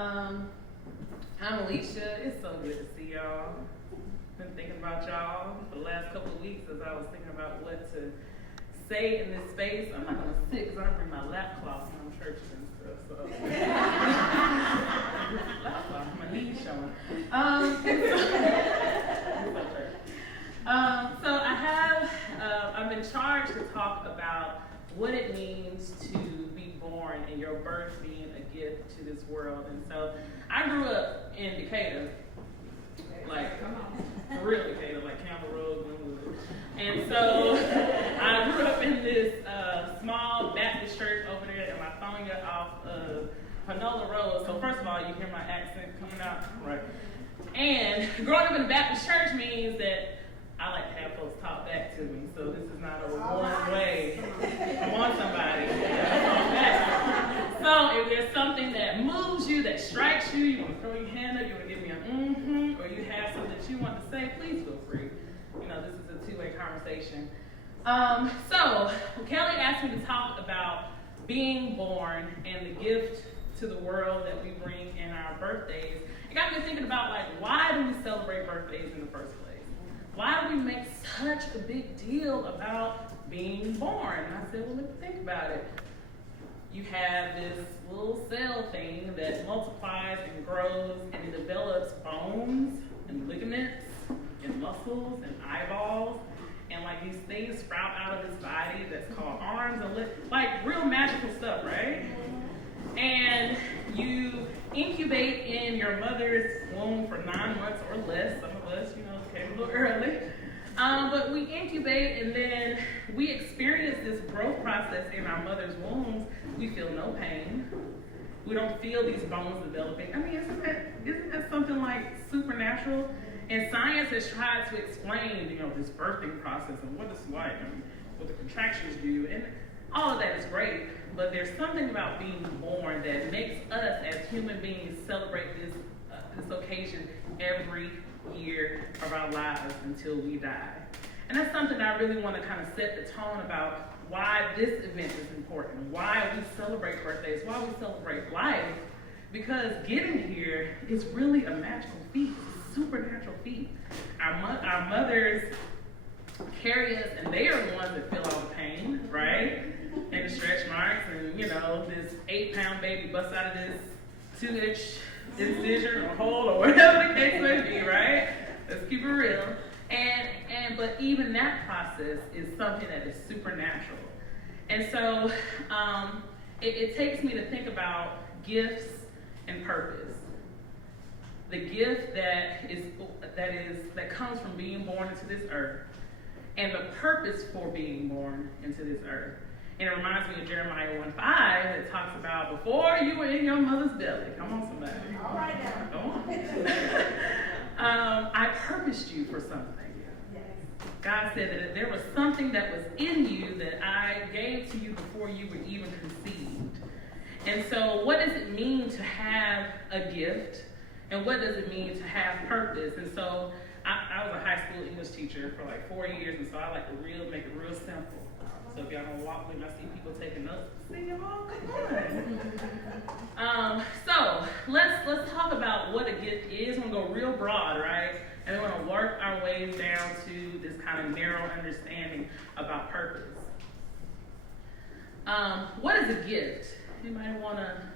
I'm Alisha. It's so good to see y'all. Been thinking about y'all for the last couple of weeks as I was thinking about what to say in this space. I'm not going to sit because I don't bring my lap cloth when I'm church and stuff. So, lap cloth, my knees showing. So I've been charged to talk about what it means to be born and your birth being a gift to this world. And so I grew up in Decatur, like for real Decatur, like Campbell Road, Glenwood. And so I grew up in this small Baptist church over there in Lithonia off of Panola Road. So first of all, you hear my accent coming out, right? And growing up in a Baptist church means that I like to have folks talk back to me, so this is not a one way. I want somebody to talk back. So if there's something that moves you, that strikes you, you want to throw your hand up, you want to give me a or you have something that you want to say, please feel free. You know, this is a two-way conversation. So Kelly asked me to talk about being born and the gift to the world that we bring in our birthdays. It got me thinking about, like, why do we celebrate birthdays in the first place? Why do we make such a big deal about being born? And I said, well, let's think about it. You have this little cell thing that multiplies and grows and it develops bones and ligaments and muscles and eyeballs and like these things sprout out of its body that's called arms and legs, like real magical stuff, right? And you incubate in your mother's womb for 9 months or less. Some of us, you know, came a little early. But we incubate and then we experience this growth process in our mother's wombs. We feel no pain. We don't feel these bones developing. I mean, isn't that something like supernatural? And science has tried to explain, you know, this birthing process and what it's like and what the contractions do. And all of that is great, but there's something about being born that makes us as human beings celebrate this occasion every year of our lives until we die. And that's something I really want to kind of set the tone about why this event is important, why we celebrate birthdays, why we celebrate life, because getting here is really a magical feat, it's a supernatural feat. Our mothers carry us, and they are the ones that feel all the pain, right? And the stretch marks, and you know, this 8-pound baby busts out of this 2-inch incision or hole or whatever the case may be, right? Let's keep it real. But even that process is something that is supernatural. And so it takes me to think about gifts and purpose. The gift that comes from being born into this earth, and the purpose for being born into this earth. And it reminds me of Jeremiah 1:5 that talks about before you were in your mother's belly. Come on, somebody. All right now. Come on. I purposed you for something. Yes. God said that there was something that was in you that I gave to you before you were even conceived. And so what does it mean to have a gift? And what does it mean to have purpose? And so I was a high school English teacher for like 4 years, and so I like to make it real simple. So if y'all don't walk with me, I see people taking notes. See y'all, come on. So let's talk about what a gift is. We're gonna go real broad, right? And we're gonna work our ways down to this kind of narrow understanding about purpose. What is a gift? Anybody wanna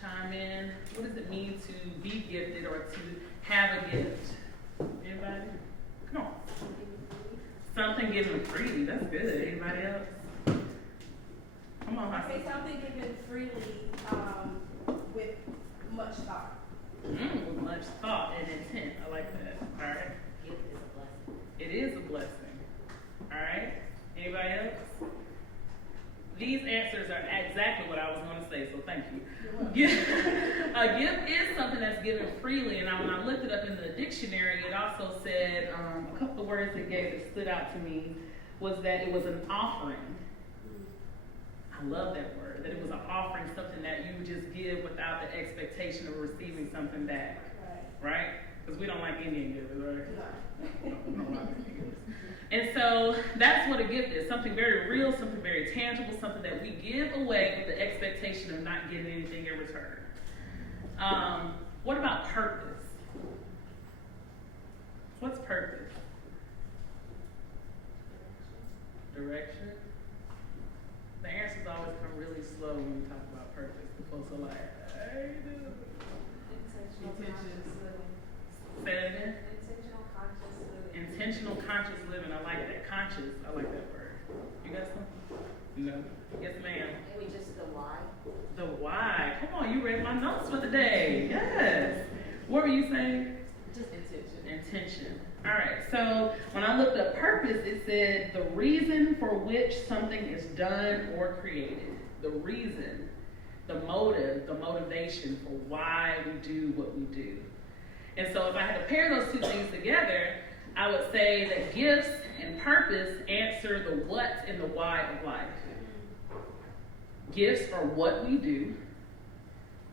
chime in? What does it mean to be gifted or to have a gift? Anybody? Come on. Something given freely. That's good. Anybody else? Come on. I say something given freely with much thought. With much thought and intent. I like that. All right. Gift is a blessing. It is a blessing. All right. Anybody else? These answers are exactly what I was going to say, so thank you. A gift is something that's given freely, and when I looked it up in the dictionary, it also said, a couple of words it gave that stood out to me was that it was an offering. I love that word, that it was an offering, something that you just give without the expectation of receiving something back, right? Because we don't like Indian givers, right? No, we don't like Indian givers. And so that's what a gift is, something very real, something very tangible, something that we give away with the expectation of not getting anything in return. What about purpose? What's purpose? Direction? The answers always come really slow when we talk about purpose. The folks are like, hey, dude. Say that again? Intentional conscious living. I like that. Conscious. I like that word. You got something? No. Yes, ma'am. Maybe just the why. The why. Come on, you read my notes for the day. Yes. What were you saying? Just intention. Intention. All right. So when I looked up purpose, it said the reason for which something is done or created. The reason, the motive, the motivation for why we do what we do. And so if I had to pair those two things together, I would say that gifts and purpose answer the what and the why of life. Gifts are what we do.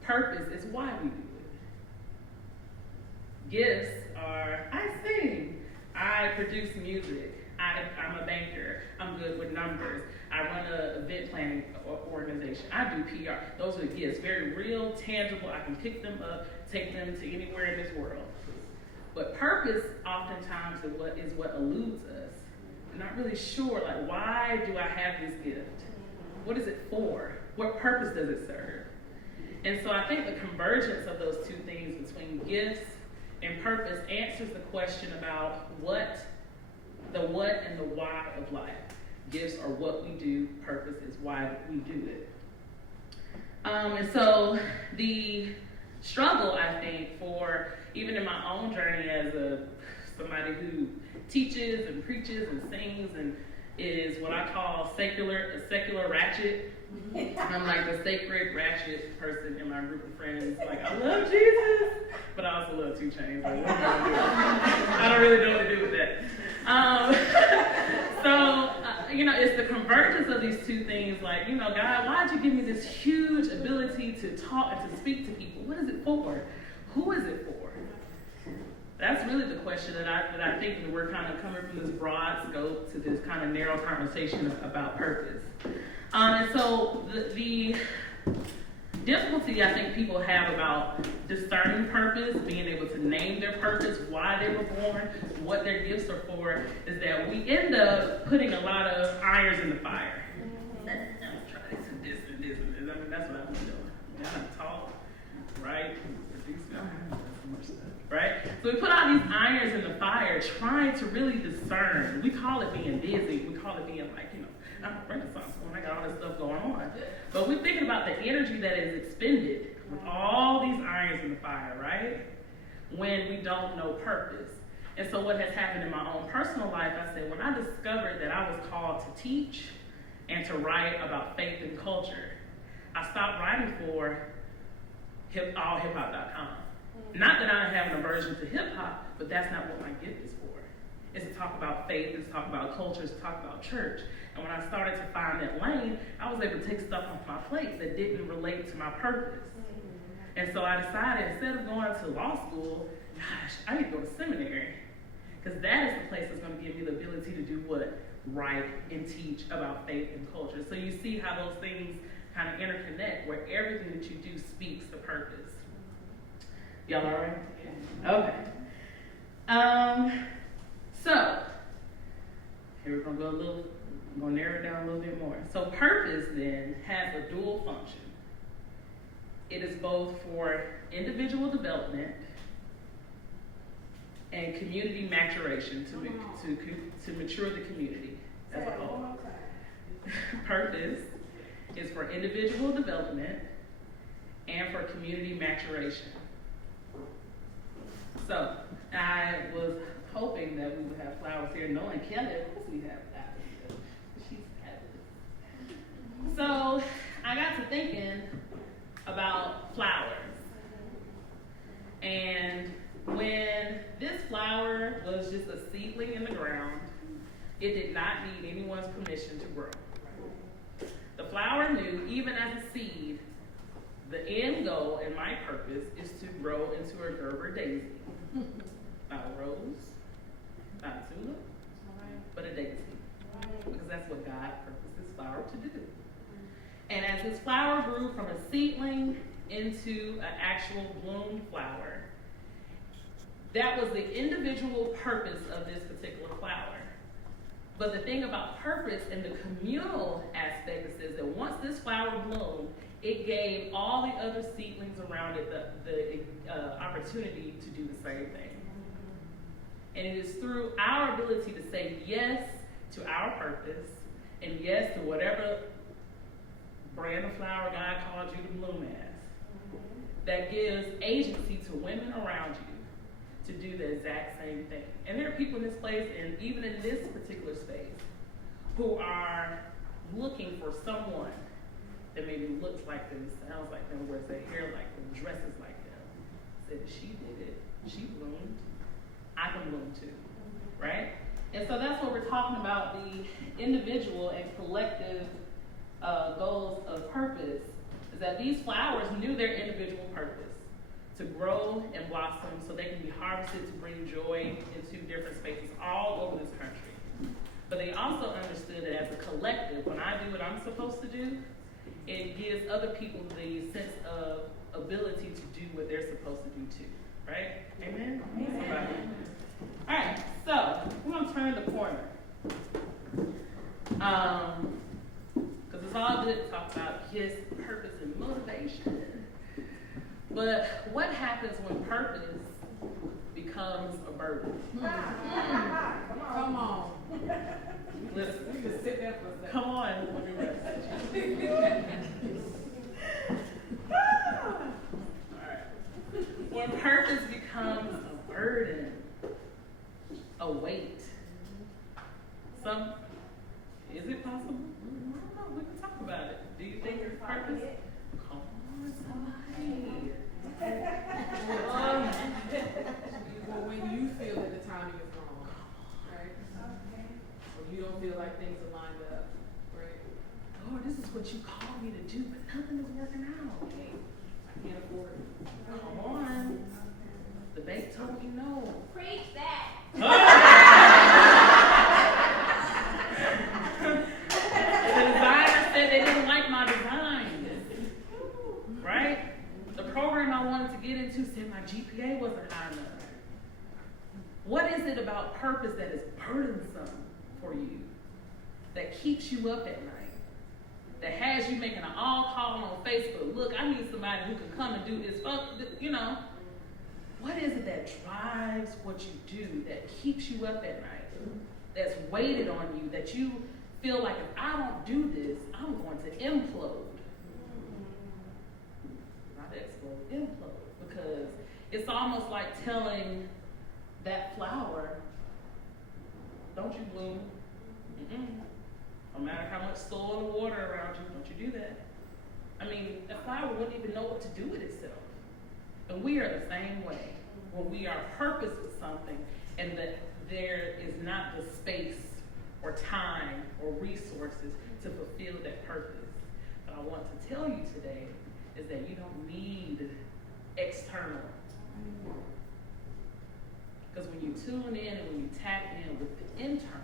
Purpose is why we do it. Gifts are, I sing, I produce music, I'm a banker, I'm good with numbers, I run an event planning organization, I do PR. Those are the gifts, very real, tangible. I can pick them up, take them to anywhere in this world. But purpose oftentimes is what eludes us. I'm not really sure, like, why do I have this gift? What is it for? What purpose does it serve? And so I think the convergence of those two things between gifts and purpose answers the question about what and the why of life. Gifts are what we do, purpose is why we do it. And so the struggle, I think, for even in my own journey as somebody who teaches and preaches and sings and is what I call a secular ratchet. I'm like the sacred ratchet person in my group of friends. Like, I love Jesus, but I also love 2 Chainz. Like, what am I doing? I don't really know what to do with that. It's the convergence of these two things. Like, God, why'd you give me this huge ability to talk and to speak to people? What is it for? Who is it for? That's really the question that I think that we're kind of coming from this broad scope to this kind of narrow conversation about purpose. And so the difficulty I think people have about discerning purpose, being able to name their purpose, why they were born, what their gifts are for, is that we end up putting a lot of irons in the fire. I'm trying to this and this and this. I mean, that's what I've been doing. I gotta talk, right? Right? So we put all these irons in the fire trying to really discern. We call it being busy. We call it being like, I'm a Renaissance woman. I got all this stuff going on. But we're thinking about the energy that is expended with all these irons in the fire, right? When we don't know purpose. And so what has happened in my own personal life, I said, when I discovered that I was called to teach and to write about faith and culture, I stopped writing for allhiphop.com. Not that I have an aversion to hip hop, but that's not what my gift is for. It's to talk about faith, it's to talk about culture, it's to talk about church. And when I started to find that lane, I was able to take stuff off my plate that didn't relate to my purpose. And so I decided, instead of going to law school, gosh, I need to go to seminary. Because that is the place that's going to give me the ability to do what? Write and teach about faith and culture. So you see how those things kind of interconnect, where everything that you do speaks to purpose. Y'all all right? Okay. So, here we're going to I'm going to narrow it down a little bit more. So purpose then has a dual function. It is both for individual development and community maturation to mature the community as a whole. Purpose is for individual development and for community maturation. So I was hoping that we would have flowers here, knowing Kelly, of course we have flowers. She's fabulous. So I got to thinking about flowers. And when this flower was just a seedling in the ground, it did not need anyone's permission to grow. The flower knew, even as a seed, the end goal and my purpose is to grow into a Gerber daisy. Not a rose, not a tulip, but a daisy. Because that's what God purposed this flower to do. And as this flower grew from a seedling into an actual bloomed flower. That was the individual purpose of this particular flower. But the thing about purpose and the communal aspect is that once this flower bloomed, it gave all the other seedlings around it the opportunity to do the same thing. And it is through our ability to say yes to our purpose and yes to whatever brand of flower God called you to bloom as, that gives agency to women around you to do the exact same thing. And there are people in this place, and even in this particular space, who are looking for someone that maybe looks like them, sounds like them, wears their hair like them, dresses like them. Said, she did it. She bloomed. I can bloom too, right? And so that's what we're talking about, the individual and collective goals of purpose, is that these flowers knew their individual purpose, to grow and blossom so they can be harvested to bring joy into different spaces all over this country. But they also understood that as a collective, when I do what I'm supposed to do, it gives other people the sense of ability to do what they're supposed to do too, right? Amen? Amen. All right, so we're going to turn the corner. Because it's all good to talk about his purpose and motivation. But what happens when purpose becomes a burden? Come on. Listen. You just sit there for a second. Come on, let me rest. All right. When purpose becomes a burden, a weight. Is it possible? I don't know. We can talk about it. Do you think it's purpose? Come on, somebody. Well, when you feel that the timing is wrong, right? Okay. Or you don't feel like things are lined up, right? Lord, this is what you called me to do, but nothing is working out. I can't afford it. Come on. The bank told me no. Preach that. The designer said they didn't like my design. Right? The program I wanted to get into said my GPA wasn't high enough. What is it about purpose that is burdensome for you? That keeps you up at night? That has you making an all-call on Facebook? Look, I need somebody who can come and do this. You know, what is it that drives what you do, that keeps you up at night? That's weighted on you, that you feel like if I don't do this, I'm going to implode. Not explode, implode. Because it's almost like telling that flower, don't you bloom. No matter how much soil or water around you, don't you do that. I mean, the flower wouldn't even know what to do with itself. And we are the same way. When we are purposed with something and that there is not the space or time or resources to fulfill that purpose. But I want to tell you today is that you don't need external. Because when you tune in and when you tap in with the internal,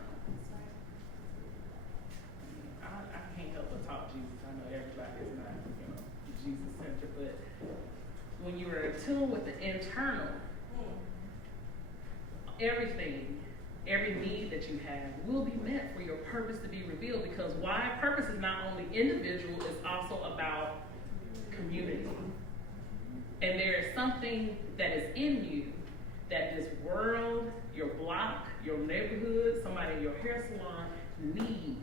I can't help but talk Jesus. I know everybody is not, Jesus-centered, but when you are attuned with the internal, everything, every need that you have will be met for your purpose to be revealed. Because why? Purpose is not only individual, it's also about community. And there is something that is in you that this world, your block, your neighborhood, somebody in your hair salon needs.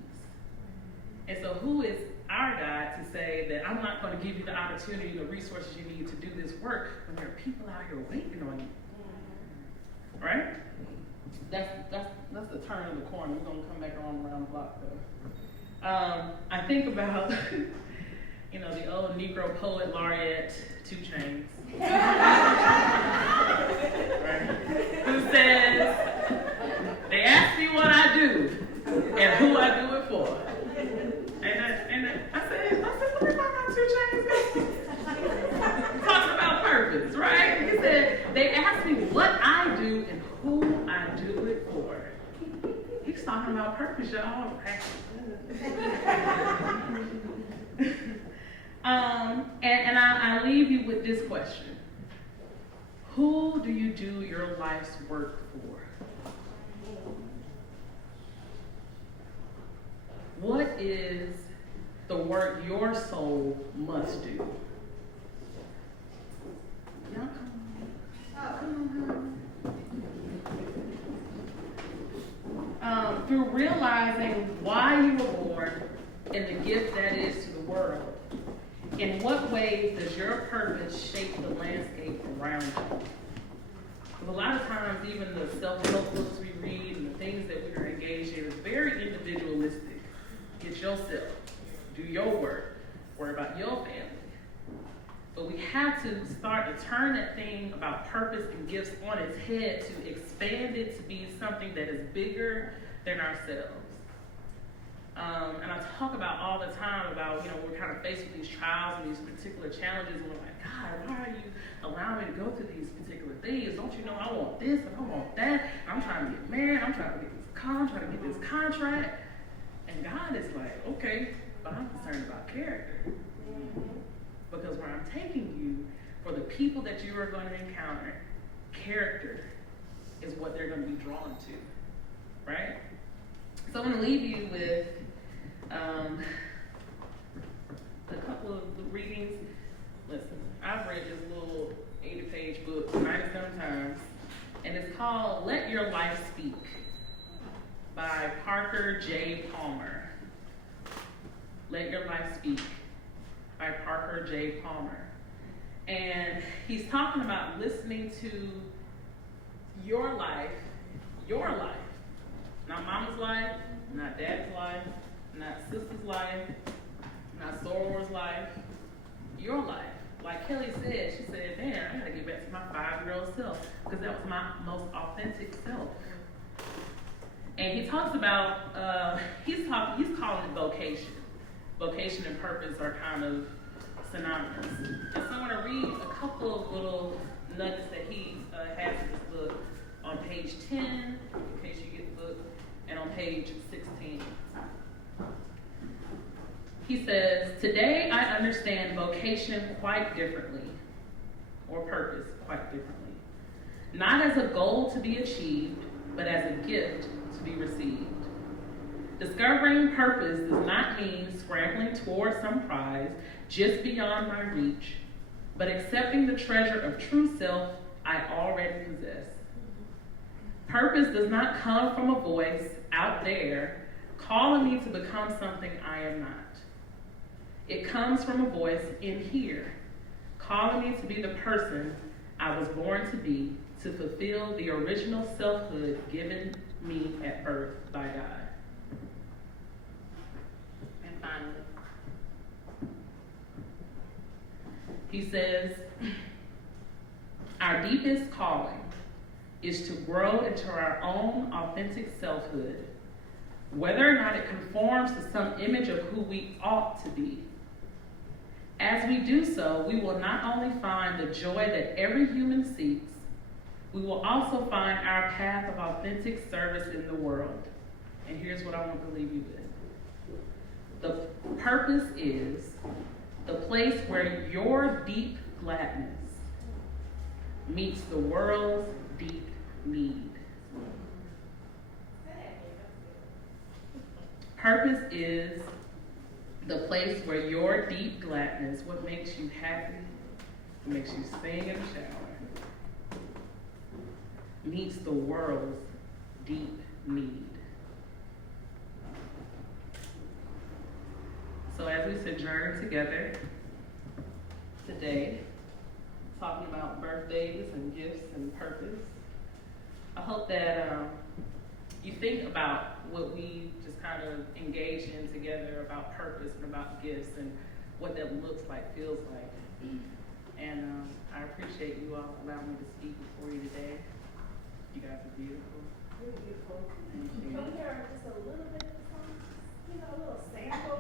And so who is our God to say that I'm not going to give you the opportunity and the resources you need to do this work when there are people out here waiting on you? Right? That's the turn of the corner. We're going to come back around the block though. I think about, the old Negro poet laureate 2 Chainz. Right? Who says, they ask me what I do and who I do it for. And I said, what about 2 Chainz? Talking about purpose, right? He said, they ask me what I do and who I do it for. He's talking about purpose, y'all. And I leave you with this question. Who do you do your life's work for? What is the work your soul must do? Y'all come on. Through realizing why you were born and the gift that is to the world, in what ways does your purpose shape the landscape around you? Because a lot of times, even the self-help books we read and the things that we are engaged in is very individualistic. Get yourself, do your work, worry about your family. But we have to start to turn that thing about purpose and gifts on its head to expand it to be something that is bigger than ourselves. And I talk about all the time about, we're kind of faced with these trials and these particular challenges, and we're like, God, why are you allowing me to go through these particular things? Don't you know I want this and I want that? I'm trying to get married, I'm trying to get this car, I'm trying to get this contract. And God is like, okay, but I'm concerned about character. Because where I'm taking you, for the people that you are going to encounter, character is what they're going to be drawn to, right? So I'm going to leave you with a couple of readings. Listen, I've read this little 80-page book 97 times, and it's called Let Your Life Speak by Parker J. Palmer. Let Your Life Speak by Parker J. Palmer. And he's talking about listening to your life, not mama's life, not dad's life, not sister's life, not soror's life, your life. Like Kelly said, she said, man, I gotta get back to my 5-year-old self, because that was my most authentic self. And he talks about, he's calling it vocation. Vocation and purpose are kind of synonymous. And so I'm going to read a couple of little nuggets that he has in this book on page 10, in case you get the book, and on page 16. He says, today I understand vocation quite differently, or purpose quite differently. Not as a goal to be achieved, but as a gift to be received. Discovering purpose does not mean scrambling toward some prize just beyond my reach, but accepting the treasure of true self I already possess. Purpose does not come from a voice out there calling me to become something I am not. It comes from a voice in here, calling me to be the person I was born to be, to fulfill the original selfhood given me at birth by God. And finally, he says, our deepest calling is to grow into our own authentic selfhood, whether or not it conforms to some image of who we ought to be. As we do so, we will not only find the joy that every human seeks, we will also find our path of authentic service in the world. And here's what I want to leave you with. The purpose is the place where your deep gladness meets the world's deep need. Purpose is the place where your deep gladness, what makes you happy, what makes you sing in the shower, meets the world's deep need. So as we sojourn together today, talking about birthdays and gifts and purpose, I hope that you think about what we just kind of engage in together about purpose and about gifts and what that looks like, feels like. And I appreciate you all allowing me to speak before you today. You guys are beautiful. Really beautiful. Thank you. Can we hear just a little bit of the song? A little sample?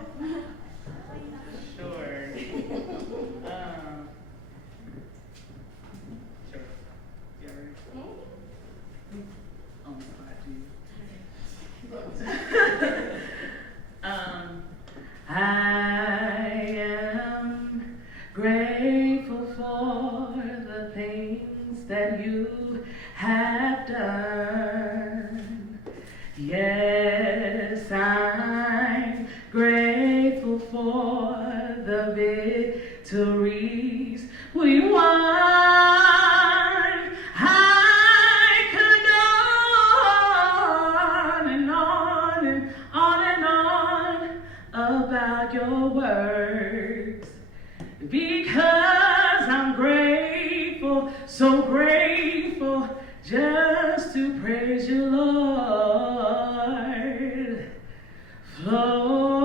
Sure. Sure. You all right? On the spot, do you? I am things that you have done. Yes, I'm grateful for the victories we won. I could go on and on and on and on about your words, because I'm grateful, so grateful just to praise you, Lord. Flow